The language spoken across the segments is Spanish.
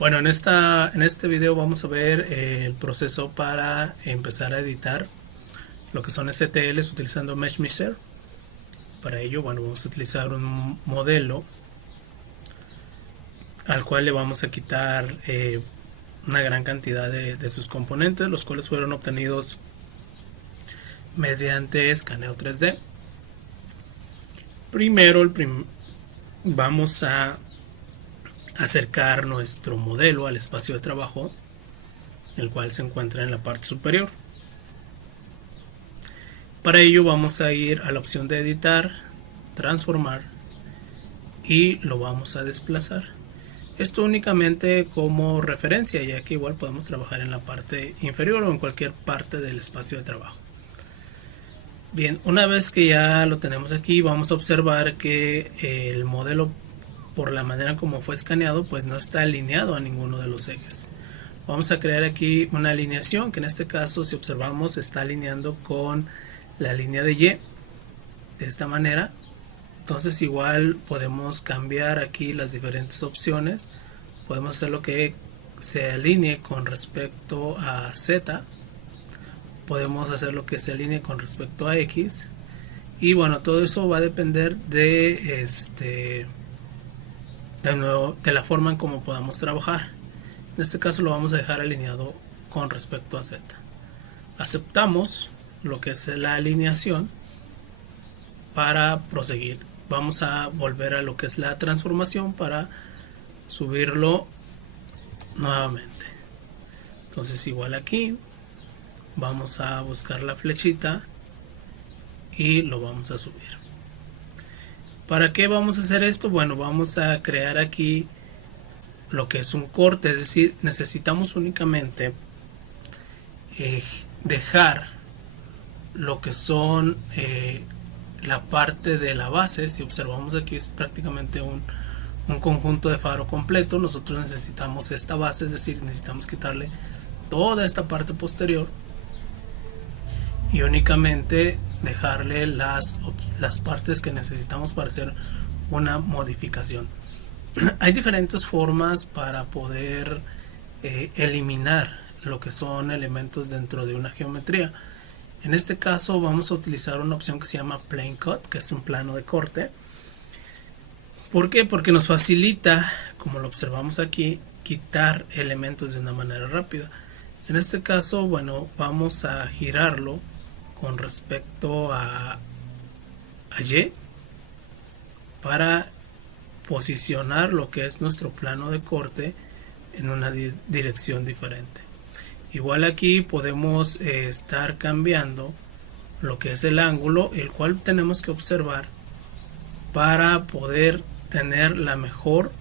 Bueno, en este video vamos a ver el proceso para empezar a editar lo que son STLs utilizando Meshmixer. Para ello, bueno, vamos a utilizar un modelo al cual le vamos a quitar una gran cantidad de sus componentes, los cuales fueron obtenidos mediante escaneo 3D. Primero, vamos a acercar nuestro modelo al espacio de trabajo, el cual se encuentra en la parte superior. Para ello vamos a ir a la opción de editar, transformar y lo vamos a desplazar. Esto únicamente como referencia, ya que igual podemos trabajar en la parte inferior o en cualquier parte del espacio de trabajo. Bien, una vez que ya lo tenemos aquí, vamos a observar que el modelo, por la manera como fue escaneado, pues no está alineado a ninguno de los ejes. Vamos a crear aquí una alineación que en este caso, si observamos, está alineando con la línea de Y de esta manera. Entonces igual podemos cambiar aquí las diferentes opciones. Podemos hacer lo que se alinee con respecto a Z. Podemos hacer lo que se alinee con respecto a X. Y bueno, todo eso va a depender de la forma en cómo podamos trabajar. En este caso lo vamos a dejar alineado con respecto a Z. Aceptamos lo que es la alineación para proseguir. Vamos a volver a lo que es la transformación para subirlo nuevamente. Entonces igual aquí vamos a buscar la flechita y lo vamos a subir. ¿Para qué vamos a hacer esto? Bueno, vamos a crear aquí lo que es un corte, es decir, necesitamos únicamente dejar lo que son la parte de la base. Si observamos aquí es prácticamente un conjunto de faro completo. Nosotros necesitamos esta base, es decir, necesitamos quitarle toda esta parte posterior y únicamente dejarle las partes que necesitamos para hacer una modificación. Hay diferentes formas para poder eliminar lo que son elementos dentro de una geometría. En este caso vamos a utilizar una opción que se llama Plane Cut, que es un plano de corte. ¿Por qué? Porque nos facilita, como lo observamos aquí, quitar elementos de una manera rápida. En este caso, bueno, vamos a girarlo con respecto a Y para posicionar lo que es nuestro plano de corte en una dirección diferente. Igual aquí podemos estar cambiando lo que es el ángulo, el cual tenemos que observar para poder tener la mejor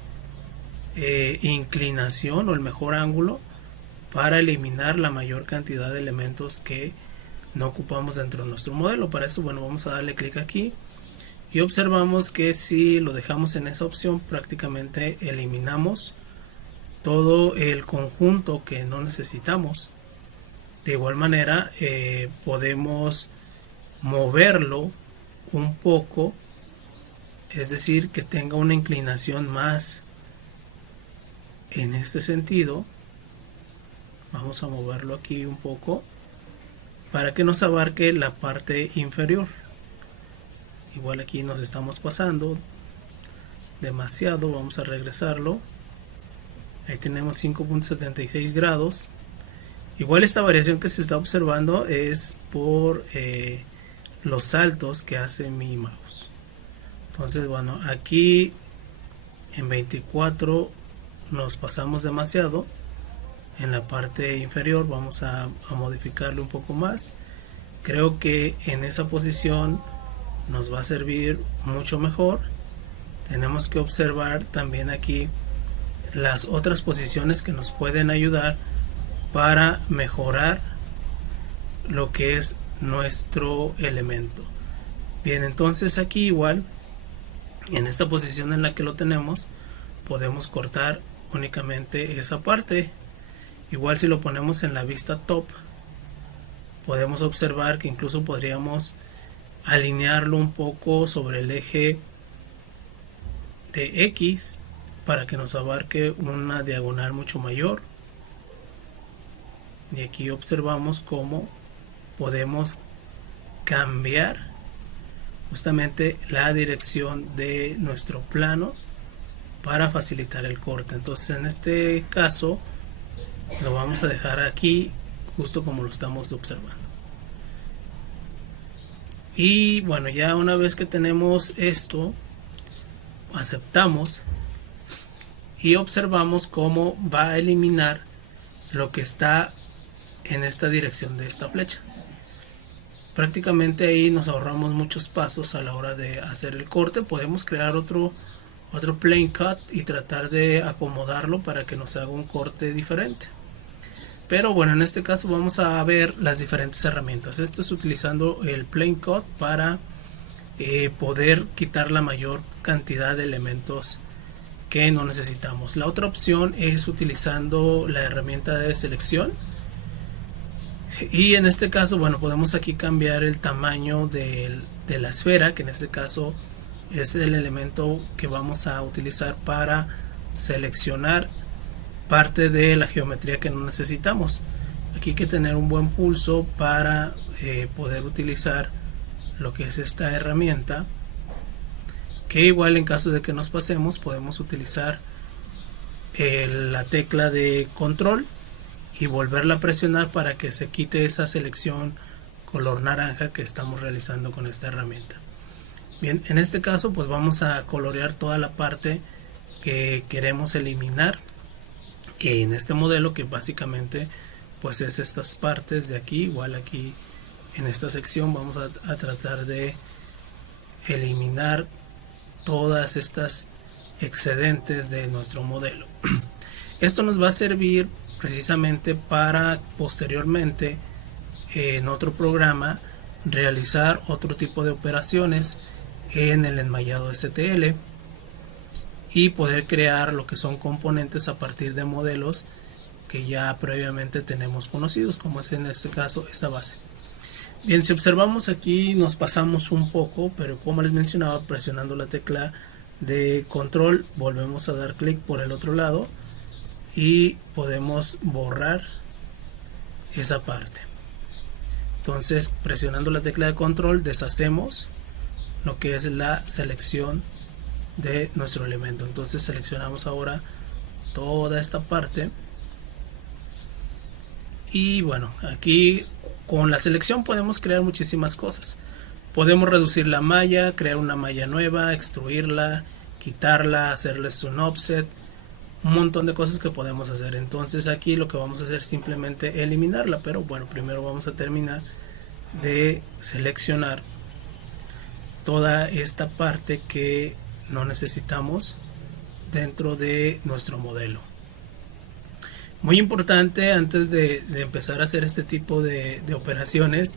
inclinación o el mejor ángulo para eliminar la mayor cantidad de elementos que no ocupamos dentro de nuestro modelo. Para eso, bueno, vamos a darle clic aquí y observamos que si lo dejamos en esa opción, prácticamente eliminamos todo el conjunto que no necesitamos. De igual manera podemos moverlo un poco, es decir, que tenga una inclinación más en este sentido. Vamos a moverlo aquí un poco para que nos abarque la parte inferior. Igual aquí nos estamos pasando demasiado, vamos a regresarlo. Ahí tenemos 5.76 grados. Igual esta variación que se está observando es por los saltos que hace mi mouse. Entonces, bueno, aquí en 24 nos pasamos demasiado. En la parte inferior vamos a modificarle un poco más. Creo que en esa posición nos va a servir mucho mejor. Tenemos que observar también aquí las otras posiciones que nos pueden ayudar para mejorar lo que es nuestro elemento. Bien, entonces aquí igual en esta posición en la que lo tenemos podemos cortar únicamente esa parte. Igual si lo ponemos en la vista top podemos observar que incluso podríamos alinearlo un poco sobre el eje de X para que nos abarque una diagonal mucho mayor. Y aquí observamos cómo podemos cambiar justamente la dirección de nuestro plano para facilitar el corte. Entonces en este caso lo vamos a dejar aquí justo como lo estamos observando. Y bueno, ya una vez que tenemos esto, aceptamos y observamos cómo va a eliminar lo que está en esta dirección de esta flecha. Prácticamente ahí nos ahorramos muchos pasos a la hora de hacer el corte. Podemos crear otro plane cut y tratar de acomodarlo para que nos haga un corte diferente. Pero bueno, en este caso vamos a ver las diferentes herramientas. Esto es utilizando el plane cut para poder quitar la mayor cantidad de elementos que no necesitamos. La otra opción es utilizando la herramienta de selección. Y en este caso, bueno, podemos aquí cambiar el tamaño de la esfera, que en este caso es el elemento que vamos a utilizar para seleccionar parte de la geometría que no necesitamos. Aquí hay que tener un buen pulso para poder utilizar lo que es esta herramienta, que igual en caso de que nos pasemos podemos utilizar la tecla de control y volverla a presionar para que se quite esa selección color naranja que estamos realizando con esta herramienta. Bien, en este caso pues vamos a colorear toda la parte que queremos eliminar en este modelo, que básicamente pues es estas partes de aquí. Igual aquí en esta sección vamos a tratar de eliminar todas estas excedentes de nuestro modelo. Esto nos va a servir precisamente para posteriormente en otro programa realizar otro tipo de operaciones en el enmayado STL y poder crear lo que son componentes a partir de modelos que ya previamente tenemos conocidos, como es en este caso esta base. Bien, si observamos aquí nos pasamos un poco, pero como les mencionaba, presionando la tecla de control volvemos a dar clic por el otro lado y podemos borrar esa parte. Entonces, presionando la tecla de control deshacemos lo que es la selección de nuestro elemento. Entonces seleccionamos ahora toda esta parte y bueno, aquí con la selección podemos crear muchísimas cosas. Podemos reducir la malla, crear una malla nueva, extruirla, quitarla, hacerles un offset, un montón de cosas que podemos hacer. Entonces aquí lo que vamos a hacer es simplemente eliminarla, pero bueno, primero vamos a terminar de seleccionar toda esta parte que no necesitamos dentro de nuestro modelo. Muy importante, antes de empezar a hacer este tipo de operaciones,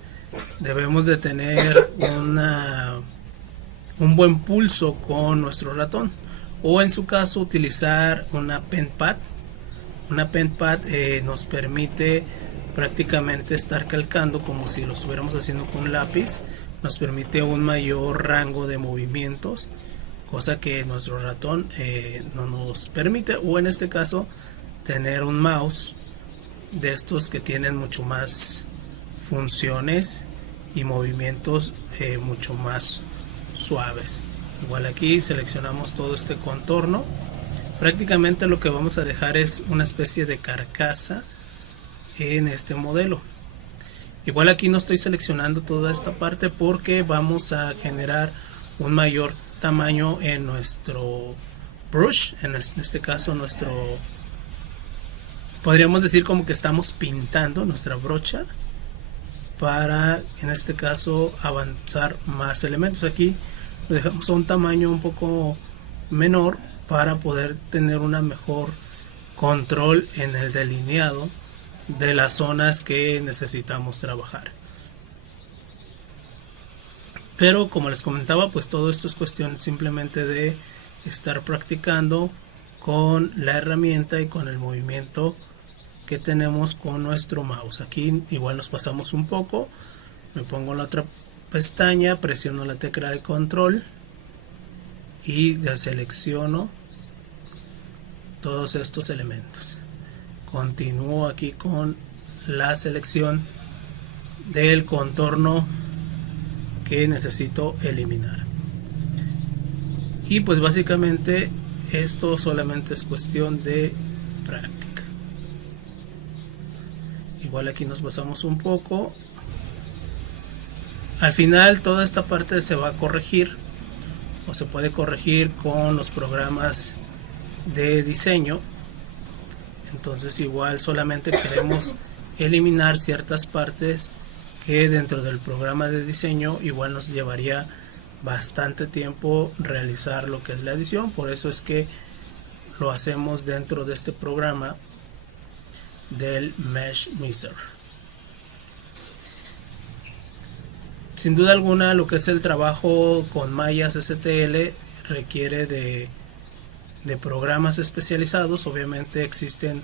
debemos de tener un buen pulso con nuestro ratón, o en su caso utilizar una pen pad. Una pen pad nos permite prácticamente estar calcando como si lo estuviéramos haciendo con un lápiz. Nos permite un mayor rango de movimientos, cosa que nuestro ratón no nos permite, o en este caso tener un mouse de estos que tienen mucho más funciones y movimientos mucho más suaves. Igual aquí seleccionamos todo este contorno. Prácticamente lo que vamos a dejar es una especie de carcasa en este modelo. Igual aquí no estoy seleccionando toda esta parte porque vamos a generar un mayor tamaño en nuestro brush, en este caso podríamos decir como que estamos pintando nuestra brocha para en este caso avanzar más elementos. Aquí lo dejamos a un tamaño un poco menor para poder tener una mejor control en el delineado de las zonas que necesitamos trabajar. Pero como les comentaba, pues todo esto es cuestión simplemente de estar practicando con la herramienta y con el movimiento que tenemos con nuestro mouse. Aquí igual nos pasamos un poco, me pongo en la otra pestaña, presiono la tecla de control y deselecciono todos estos elementos. Continúo aquí con la selección del contorno que necesito eliminar. Y pues básicamente esto solamente es cuestión de práctica. Igual aquí nos basamos un poco. Al final toda esta parte se va a corregir, o se puede corregir con los programas de diseño. Entonces igual solamente queremos eliminar ciertas partes que dentro del programa de diseño igual nos llevaría bastante tiempo realizar lo que es la edición. Por eso es que lo hacemos dentro de este programa del Mesh Mixer. Sin duda alguna, lo que es el trabajo con mallas STL requiere de programas especializados. Obviamente existen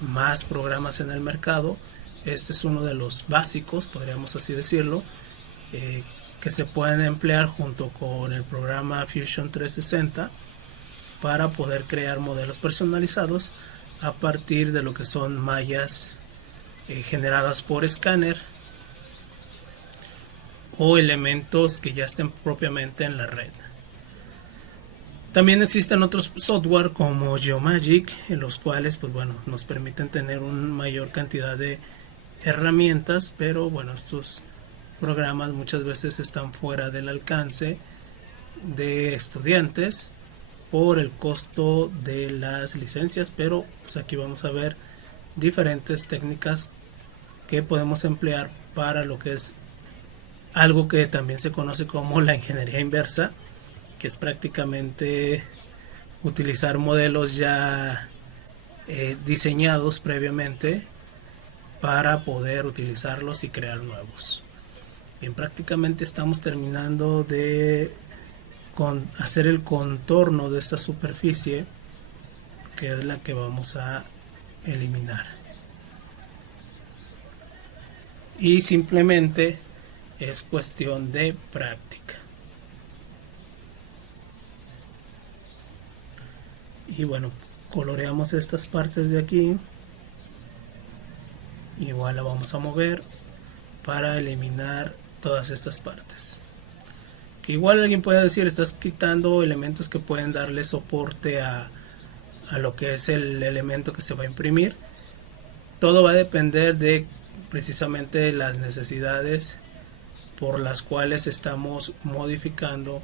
más programas en el mercado. Este es uno de los básicos, podríamos así decirlo, que se pueden emplear junto con el programa Fusion 360 para poder crear modelos personalizados a partir de lo que son mallas generadas por escáner o elementos que ya estén propiamente en la red. También existen otros software como Geomagic, en los cuales pues bueno, nos permiten tener una mayor cantidad de herramientas, pero bueno, estos programas muchas veces están fuera del alcance de estudiantes por el costo de las licencias, pero pues aquí vamos a ver diferentes técnicas que podemos emplear para lo que es algo que también se conoce como la ingeniería inversa, que es prácticamente utilizar modelos ya diseñados previamente para poder utilizarlos y crear nuevos. Bien, prácticamente estamos terminando de hacer el contorno de esta superficie, que es la que vamos a eliminar, y simplemente es cuestión de práctica. Y bueno, coloreamos estas partes de aquí, igual la vamos a mover para eliminar todas estas partes. Que igual alguien puede decir, estás quitando elementos que pueden darle soporte a lo que es el elemento que se va a imprimir. Todo va a depender de precisamente las necesidades por las cuales estamos modificando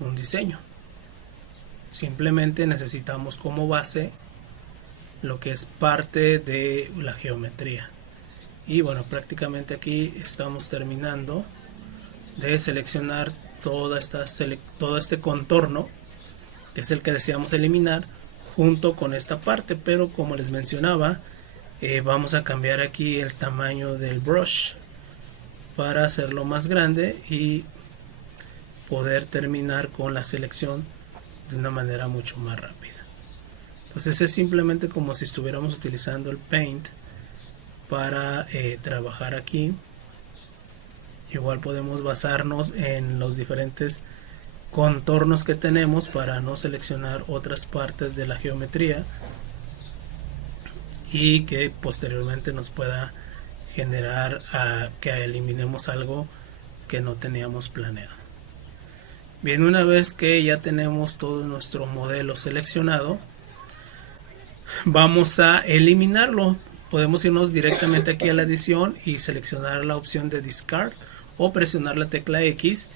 un diseño. Simplemente necesitamos como base lo que es parte de la geometría. Y bueno, prácticamente aquí estamos terminando de seleccionar todo este contorno, que es el que deseamos eliminar, junto con esta parte. Pero como les mencionaba, vamos a cambiar aquí el tamaño del brush para hacerlo más grande y poder terminar con la selección de una manera mucho más rápida. Entonces es simplemente como si estuviéramos utilizando el Paint para trabajar aquí. Igual podemos basarnos en los diferentes contornos que tenemos para no seleccionar otras partes de la geometría y que posteriormente nos pueda generar que eliminemos algo que no teníamos planeado. Bien, una vez que ya tenemos todo nuestro modelo seleccionado, vamos a eliminarlo. Podemos irnos directamente aquí a la edición y seleccionar la opción de Discard, o presionar la tecla X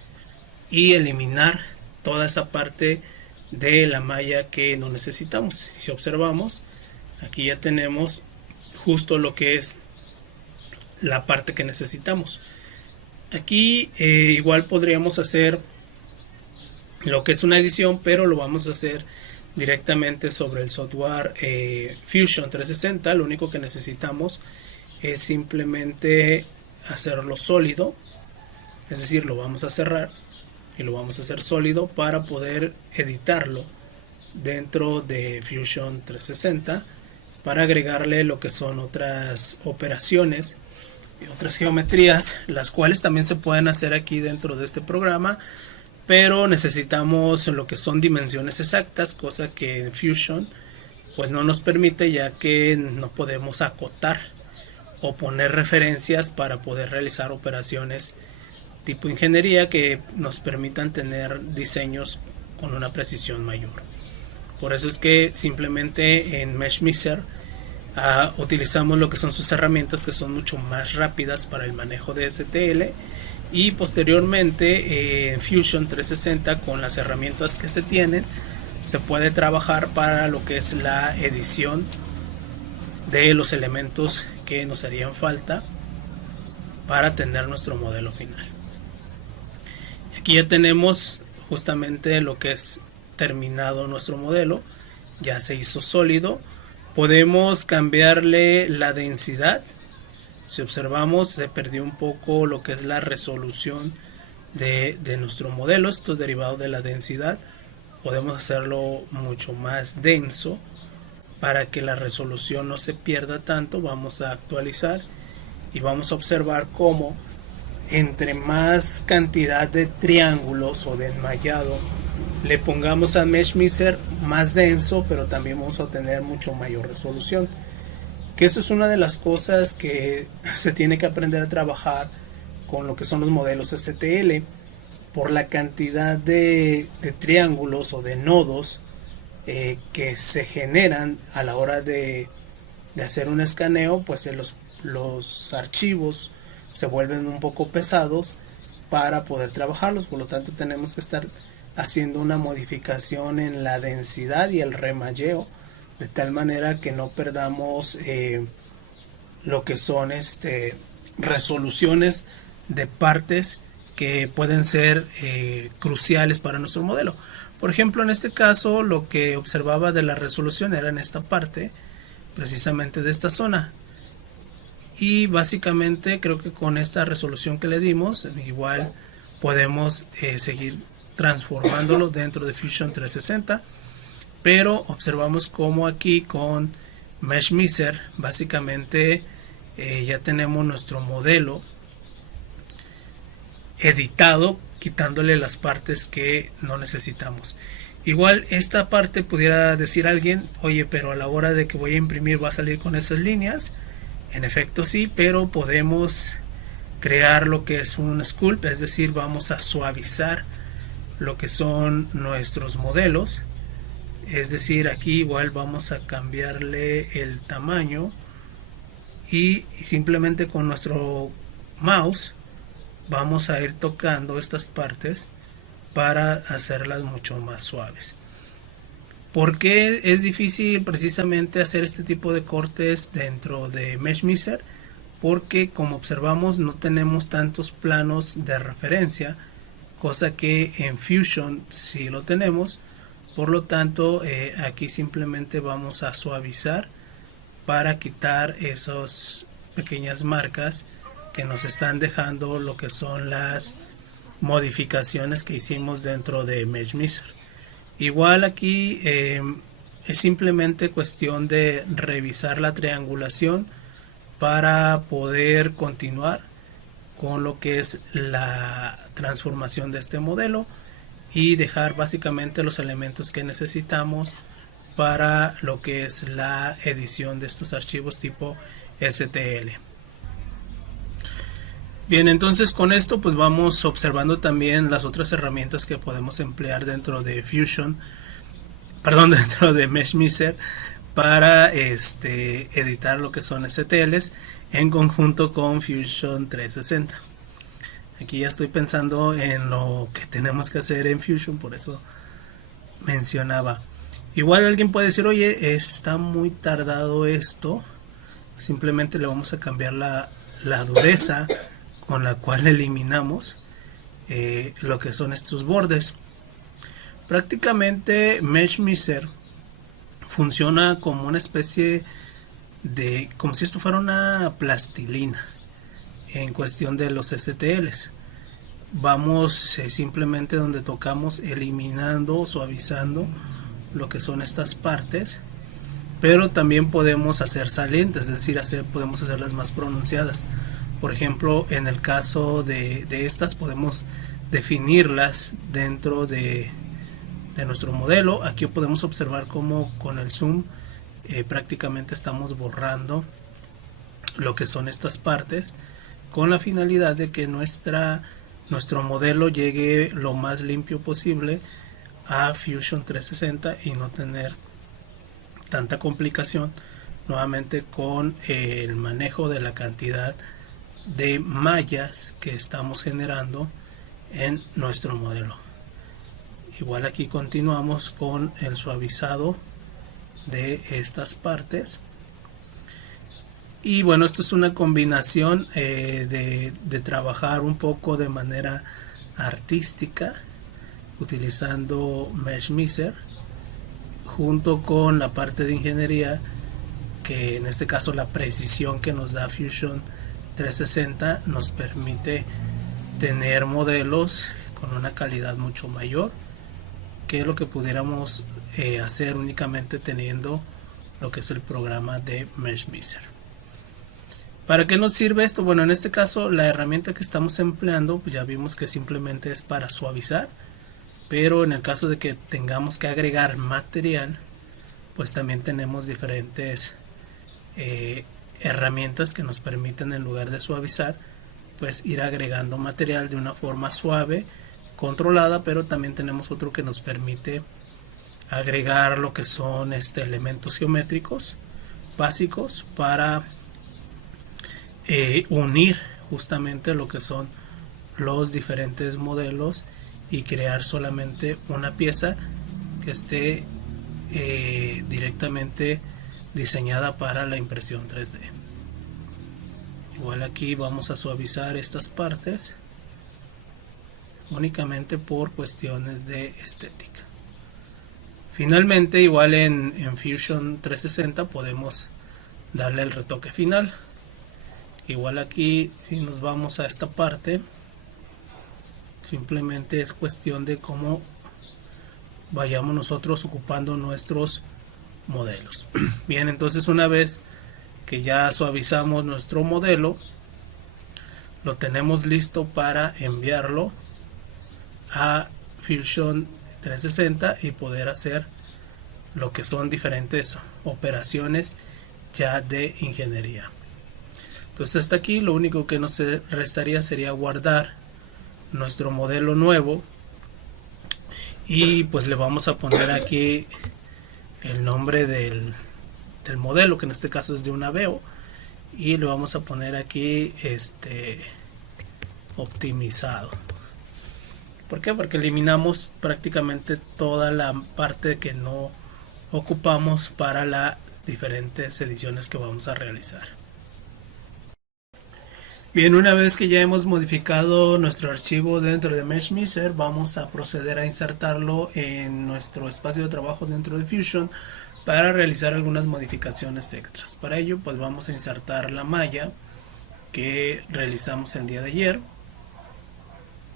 y eliminar toda esa parte de la malla que no necesitamos. Si observamos, aquí ya tenemos justo lo que es la parte que necesitamos. Aquí igual podríamos hacer lo que es una edición, pero lo vamos a hacer directamente sobre el software Fusion 360. Lo único que necesitamos es simplemente hacerlo sólido, es decir, lo vamos a cerrar y lo vamos a hacer sólido para poder editarlo dentro de Fusion 360, para agregarle lo que son otras operaciones y otras geometrías, las cuales también se pueden hacer aquí dentro de este programa, pero necesitamos lo que son dimensiones exactas, cosa que en Fusion pues no nos permite, ya que no podemos acotar o poner referencias para poder realizar operaciones tipo ingeniería que nos permitan tener diseños con una precisión mayor. Por eso es que simplemente en Meshmizer utilizamos lo que son sus herramientas, que son mucho más rápidas para el manejo de STL, y posteriormente en Fusion 360, con las herramientas que se tienen, se puede trabajar para lo que es la edición de los elementos que nos harían falta para tener nuestro modelo final. Aquí ya tenemos justamente lo que es terminado nuestro modelo, ya se hizo sólido. Podemos cambiarle la densidad. Si observamos, se perdió un poco lo que es la resolución de nuestro modelo. Esto es derivado de la densidad. Podemos hacerlo mucho más denso para que la resolución no se pierda tanto. Vamos a actualizar y vamos a observar cómo entre más cantidad de triángulos o de enmayado le pongamos a Meshmizer, más denso, pero también vamos a obtener mucho mayor resolución. Que eso es una de las cosas que se tiene que aprender a trabajar con lo que son los modelos STL, por la cantidad de triángulos o de nodos que se generan a la hora de hacer un escaneo. Pues los archivos se vuelven un poco pesados para poder trabajarlos, por lo tanto tenemos que estar haciendo una modificación en la densidad y el remalleo, de tal manera que no perdamos lo que son resoluciones de partes que pueden ser cruciales para nuestro modelo. Por ejemplo, en este caso lo que observaba de la resolución era en esta parte, precisamente de esta zona, y básicamente creo que con esta resolución que le dimos igual podemos seguir transformándolo dentro de Fusion 360, pero observamos como aquí con Meshmizer básicamente ya tenemos nuestro modelo editado, quitándole las partes que no necesitamos. Igual esta parte pudiera decir alguien, oye, pero a la hora de que voy a imprimir va a salir con esas líneas. En efecto sí, pero podemos crear lo que es un sculpt, es decir, vamos a suavizar lo que son nuestros modelos. Es decir, aquí igual vamos a cambiarle el tamaño y simplemente con nuestro mouse vamos a ir tocando estas partes para hacerlas mucho más suaves. ¿Por qué es difícil precisamente hacer este tipo de cortes dentro de Meshmizer? Porque como observamos no tenemos tantos planos de referencia, cosa que en Fusion sí lo tenemos. Por lo tanto aquí simplemente vamos a suavizar para quitar esas pequeñas marcas que nos están dejando lo que son las modificaciones que hicimos dentro de Meshmizer. Igual aquí es simplemente cuestión de revisar la triangulación para poder continuar con lo que es la transformación de este modelo y dejar básicamente los elementos que necesitamos para lo que es la edición de estos archivos tipo STL. Bien, entonces con esto pues vamos observando también las otras herramientas que podemos emplear dentro de dentro de Meshmizer para editar lo que son STLs en conjunto con Fusion 360. Aquí ya estoy pensando en lo que tenemos que hacer en Fusion, por eso mencionaba. Igual alguien puede decir, oye, está muy tardado esto. Simplemente le vamos a cambiar la dureza con la cual eliminamos lo que son estos bordes. Prácticamente Meshmizer funciona como una especie de, como si esto fuera una plastilina en cuestión de los STLs. Vamos simplemente donde tocamos eliminando, suavizando lo que son estas partes, pero también podemos hacer salientes, es decir, podemos hacerlas más pronunciadas. Por ejemplo, en el caso de estas podemos definirlas dentro de nuestro modelo. Aquí podemos observar cómo con el zoom prácticamente estamos borrando lo que son estas partes, con la finalidad de que nuestro modelo llegue lo más limpio posible a Fusion 360 y no tener tanta complicación nuevamente con el manejo de la cantidad de mallas que estamos generando en nuestro modelo. Igual aquí continuamos con el suavizado de estas partes. Y bueno, esto es una combinación de trabajar un poco de manera artística utilizando Meshmiser junto con la parte de ingeniería, que en este caso la precisión que nos da Fusion 360 nos permite tener modelos con una calidad mucho mayor que lo que pudiéramos hacer únicamente teniendo lo que es el programa de Meshmiser. ¿Para qué nos sirve esto? Bueno, en este caso la herramienta que estamos empleando, pues ya vimos que simplemente es para suavizar, pero en el caso de que tengamos que agregar material, pues también tenemos diferentes herramientas que nos permiten, en lugar de suavizar, pues ir agregando material de una forma suave, controlada, pero también tenemos otro que nos permite agregar lo que son elementos geométricos básicos para unir justamente lo que son los diferentes modelos y crear solamente una pieza que esté directamente diseñada para la impresión 3D. Igual aquí vamos a suavizar estas partes únicamente por cuestiones de estética. Finalmente, igual en Fusion 360 podemos darle el retoque final. Igual aquí, si nos vamos a esta parte, simplemente es cuestión de cómo vayamos nosotros ocupando nuestros modelos. Bien, entonces una vez que ya suavizamos nuestro modelo, lo tenemos listo para enviarlo a Fusion 360 y poder hacer lo que son diferentes operaciones ya de ingeniería. Entonces hasta aquí lo único que nos restaría sería guardar nuestro modelo nuevo y pues le vamos a poner aquí el nombre del modelo, que en este caso es de un Aveo, y le vamos a poner aquí optimizado. ¿Por qué? Porque eliminamos prácticamente toda la parte que no ocupamos para las diferentes ediciones que vamos a realizar. Bien, una vez que ya hemos modificado nuestro archivo dentro de Meshmiser, vamos a proceder a insertarlo en nuestro espacio de trabajo dentro de Fusion para realizar algunas modificaciones extras. Para ello, pues vamos a insertar la malla que realizamos el día de ayer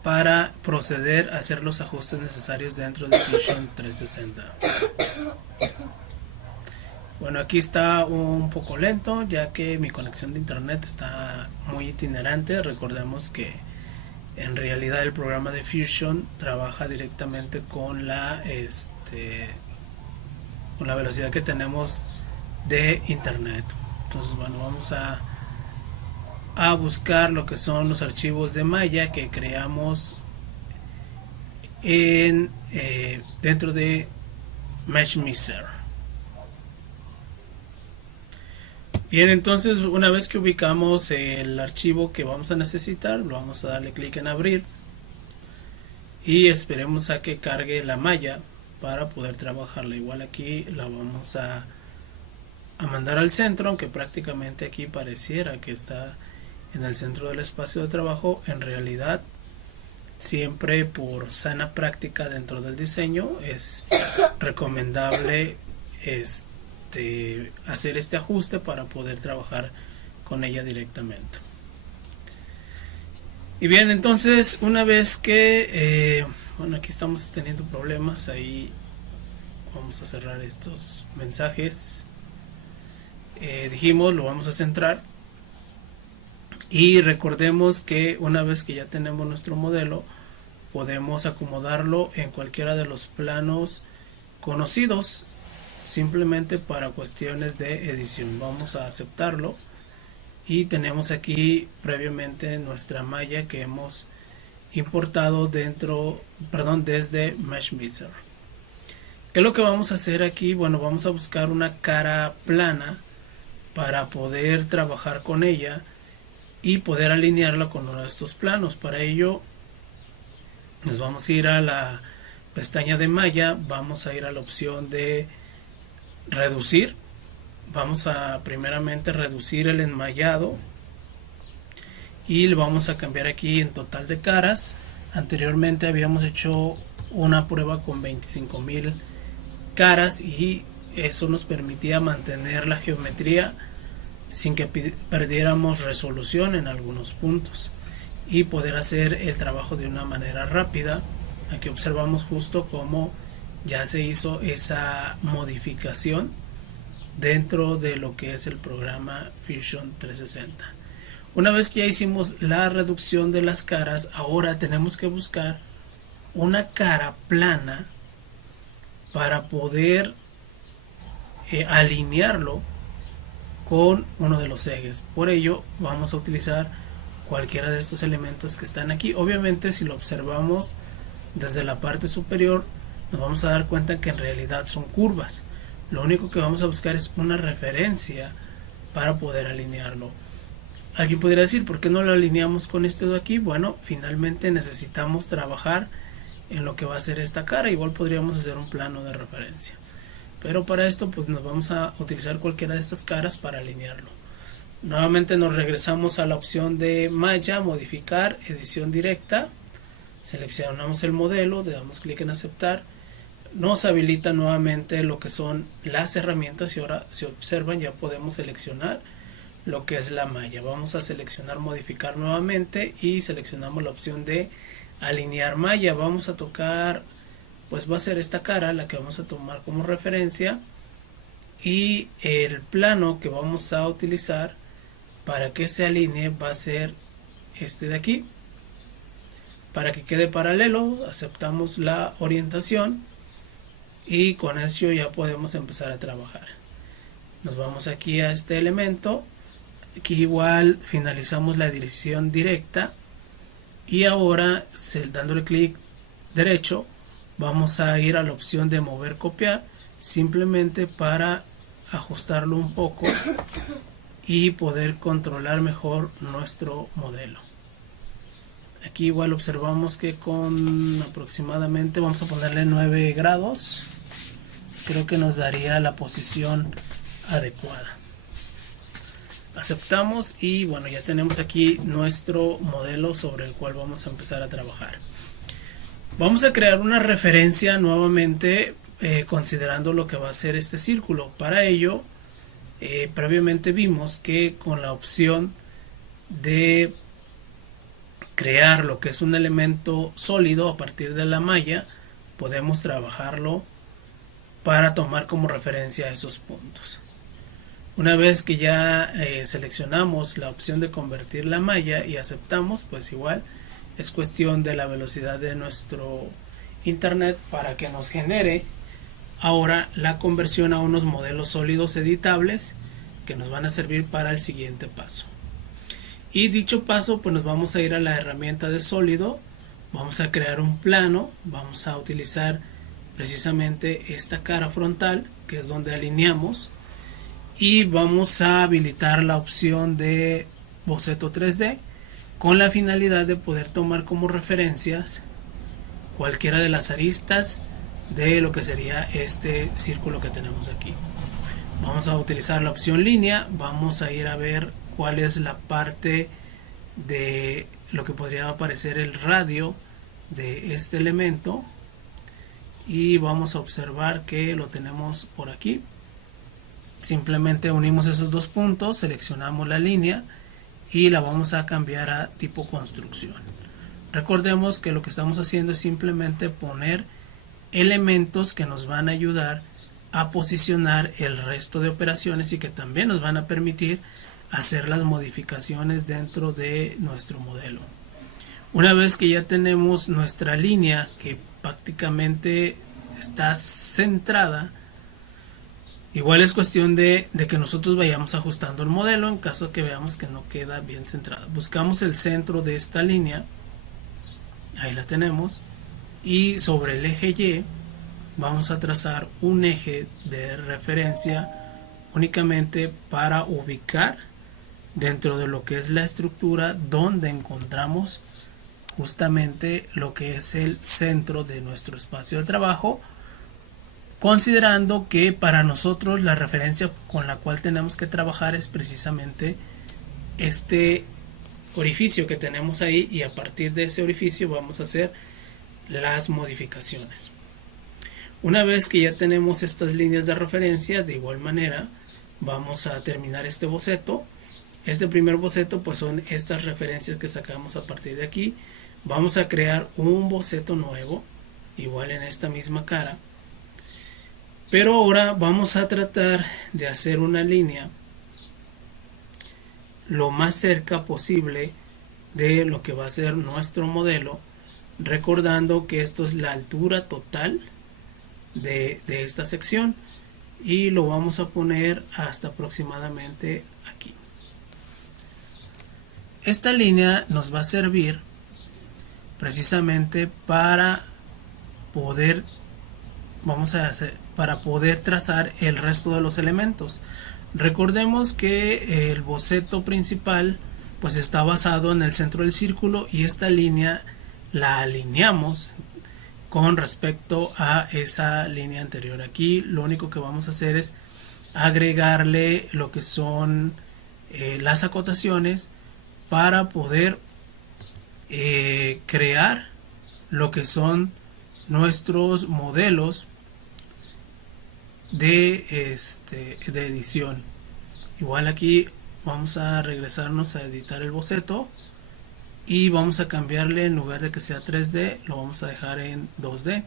para proceder a hacer los ajustes necesarios dentro de Fusion 360. Bueno, aquí está un poco lento ya que mi conexión de internet está muy itinerante. Recordemos que en realidad el programa de Fusion trabaja directamente con la velocidad que tenemos de internet. Entonces, bueno, vamos a buscar lo que son los archivos de malla que creamos dentro de Meshmiser. Bien, entonces una vez que ubicamos el archivo que vamos a necesitar, lo vamos a darle clic en abrir y esperemos a que cargue la malla para poder trabajarla. Igual aquí la vamos a mandar al centro, aunque prácticamente aquí pareciera que está en el centro del espacio de trabajo. En realidad, siempre por sana práctica dentro del diseño es recomendable hacer este ajuste para poder trabajar con ella directamente. Y bien, entonces una vez que bueno, aquí estamos teniendo problemas, ahí vamos a cerrar estos mensajes. Dijimos, lo vamos a centrar y recordemos que una vez que ya tenemos nuestro modelo, podemos acomodarlo en cualquiera de los planos conocidos, simplemente para cuestiones de edición. Vamos a aceptarlo y tenemos aquí previamente nuestra malla que hemos importado desde Meshmizer. ¿Qué es lo que vamos a hacer aquí? Bueno, vamos a buscar una cara plana para poder trabajar con ella y poder alinearla con uno de estos planos. Para ello nos vamos a ir a la pestaña de malla, vamos a ir a la opción de reducir, vamos a primeramente reducir el enmayado y le vamos a cambiar aquí en total de caras. Anteriormente habíamos hecho una prueba con 25,000 caras y eso nos permitía mantener la geometría sin que perdiéramos resolución en algunos puntos y poder hacer el trabajo de una manera rápida. Aquí observamos justo cómo ya se hizo esa modificación dentro de lo que es el programa Fusion 360. Una vez que ya hicimos la reducción de las caras, ahora tenemos que buscar una cara plana para poder alinearlo con uno de los ejes. Por ello vamos a utilizar cualquiera de estos elementos que están aquí. Obviamente, si lo observamos desde la parte superior, nos vamos a dar cuenta que en realidad son curvas. Lo único que vamos a buscar es una referencia para poder alinearlo. Alguien podría decir, ¿por qué no lo alineamos con este de aquí? Bueno, finalmente necesitamos trabajar en lo que va a ser esta cara. Igual podríamos hacer un plano de referencia, pero para esto pues nos vamos a utilizar cualquiera de estas caras para alinearlo. Nuevamente nos regresamos a la opción de malla, modificar, edición directa, seleccionamos el modelo, le damos clic en aceptar, nos habilita nuevamente lo que son las herramientas y ahora, si observan, ya podemos seleccionar lo que es la malla. Vamos a seleccionar modificar nuevamente y seleccionamos la opción de alinear malla. Vamos a tocar, pues va a ser esta cara la que vamos a tomar como referencia y el plano que vamos a utilizar para que se alinee va a ser este de aquí. Para que quede paralelo, aceptamos la orientación y con eso ya podemos empezar a trabajar. Nos vamos aquí a este elemento, aquí igual finalizamos la dirección directa y ahora dándole clic derecho vamos a ir a la opción de mover copiar, simplemente para ajustarlo un poco y poder controlar mejor nuestro modelo. Aquí igual observamos que con aproximadamente, vamos a ponerle 9 grados, creo que nos daría la posición adecuada. Aceptamos y bueno, ya tenemos aquí nuestro modelo sobre el cual vamos a empezar a trabajar. Vamos a crear una referencia nuevamente considerando lo que va a ser este círculo. Para ello, previamente vimos que con la opción de crear lo que es un elemento sólido a partir de la malla, podemos trabajarlo para tomar como referencia esos puntos. Una vez que ya seleccionamos la opción de convertir la malla y aceptamos, pues igual es cuestión de la velocidad de nuestro internet para que nos genere ahora la conversión a unos modelos sólidos editables que nos van a servir para el siguiente paso. Y dicho paso, pues nos vamos a ir a la herramienta de sólido, vamos a crear un plano, vamos a utilizar precisamente esta cara frontal, que es donde alineamos, y vamos a habilitar la opción de boceto 3D con la finalidad de poder tomar como referencias cualquiera de las aristas de lo que sería este círculo que tenemos aquí. Vamos a utilizar la opción línea, vamos a ir a ver cuál es la parte de lo que podría aparecer el radio de este elemento y vamos a observar que lo tenemos por aquí. Simplemente unimos esos dos puntos, seleccionamos la línea y la vamos a cambiar a tipo construcción. Recordemos que lo que estamos haciendo es simplemente poner elementos que nos van a ayudar a posicionar el resto de operaciones y que también nos van a permitir hacer las modificaciones dentro de nuestro modelo. Una vez que ya tenemos nuestra línea que prácticamente está centrada, igual es cuestión de que nosotros vayamos ajustando el modelo en caso que veamos que no queda bien centrado. Buscamos el centro de esta línea, ahí la tenemos, y sobre el eje Y vamos a trazar un eje de referencia únicamente para ubicar dentro de lo que es la estructura donde encontramos justamente lo que es el centro de nuestro espacio de trabajo, considerando que para nosotros la referencia con la cual tenemos que trabajar es precisamente este orificio que tenemos ahí, y a partir de ese orificio vamos a hacer las modificaciones. Una vez que ya tenemos estas líneas de referencia, de igual manera vamos a terminar este boceto. Este primer boceto pues son estas referencias que sacamos a partir de aquí. Vamos a crear un boceto nuevo, igual en esta misma cara, pero ahora vamos a tratar de hacer una línea lo más cerca posible de lo que va a ser nuestro modelo, recordando que esto es la altura total de esta sección, y lo vamos a poner hasta aproximadamente aquí. Esta línea nos va a servir precisamente para poder trazar el resto de los elementos. Recordemos que el boceto principal pues está basado en el centro del círculo, y esta línea la alineamos con respecto a esa línea anterior. Aquí lo único que vamos a hacer es agregarle lo que son las acotaciones para poder crear lo que son nuestros modelos de edición. Igual aquí vamos a regresarnos a editar el boceto y vamos a cambiarle, en lugar de que sea 3D, lo vamos a dejar en 2D.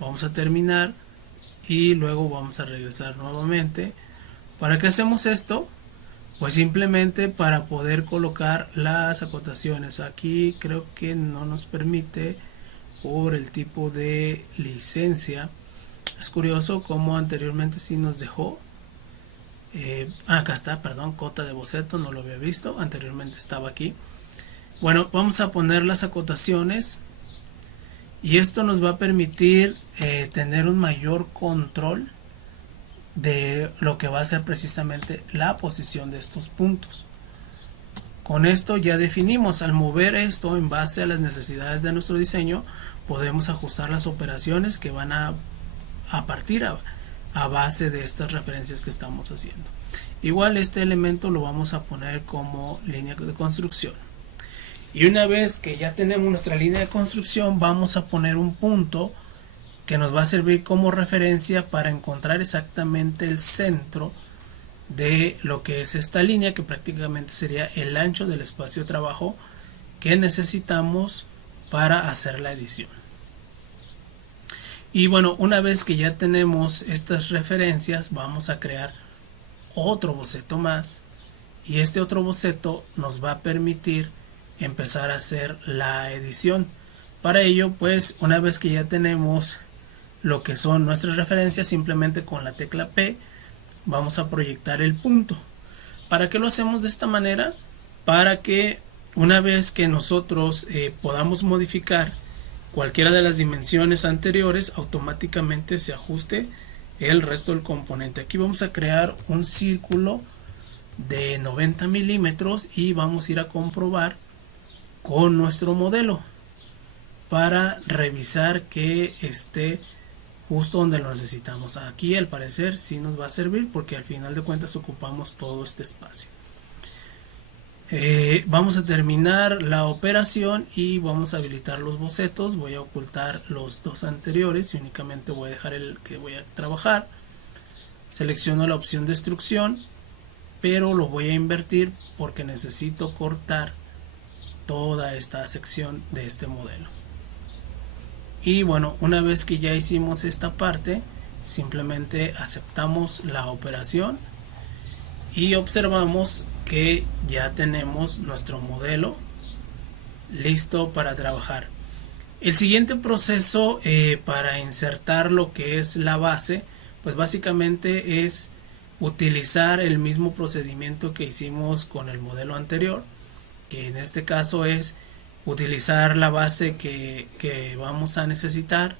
Vamos a terminar y luego vamos a regresar nuevamente. ¿Para qué hacemos esto? Pues simplemente para poder colocar las acotaciones. Aquí creo que no nos permite por el tipo de licencia. Es curioso como anteriormente sí nos dejó. Acá está, perdón, cota de boceto, no lo había visto, anteriormente estaba aquí. Bueno, vamos a poner las acotaciones, y esto nos va a permitir tener un mayor control de lo que va a ser precisamente la posición de estos puntos. Con esto ya definimos. Al mover esto en base a las necesidades de nuestro diseño, podemos ajustar las operaciones que van a partir a base de estas referencias que estamos haciendo. Igual este elemento lo vamos a poner como línea de construcción, y una vez que ya tenemos nuestra línea de construcción, vamos a poner un punto que nos va a servir como referencia para encontrar exactamente el centro de lo que es esta línea, que prácticamente sería el ancho del espacio de trabajo que necesitamos para hacer la edición. Y bueno, una vez que ya tenemos estas referencias, vamos a crear otro boceto más, y este otro boceto nos va a permitir empezar a hacer la edición. Para ello, pues una vez que ya tenemos lo que son nuestras referencias, simplemente con la tecla P vamos a proyectar el punto. ¿Para qué lo hacemos de esta manera? Para que una vez que nosotros podamos modificar cualquiera de las dimensiones anteriores, automáticamente se ajuste el resto del componente. Aquí vamos a crear un círculo de 90 milímetros y vamos a ir a comprobar con nuestro modelo para revisar que esté justo donde lo necesitamos. Aquí al parecer sí nos va a servir, porque al final de cuentas ocupamos todo este espacio. Vamos a terminar la operación y vamos a habilitar los bocetos. Voy a ocultar los dos anteriores y únicamente voy a dejar el que voy a trabajar. Selecciono la opción de extrusión, pero lo voy a invertir porque necesito cortar toda esta sección de este modelo. Y bueno, una vez que ya hicimos esta parte, simplemente aceptamos la operación y observamos que ya tenemos nuestro modelo listo para trabajar. El siguiente proceso para insertar lo que es la base, pues básicamente es utilizar el mismo procedimiento que hicimos con el modelo anterior, que en este caso es utilizar la base que vamos a necesitar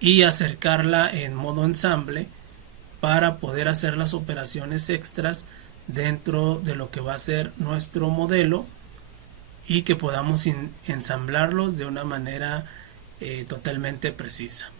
y acercarla en modo ensamble para poder hacer las operaciones extras dentro de lo que va a ser nuestro modelo y que podamos ensamblarlos de una manera totalmente precisa.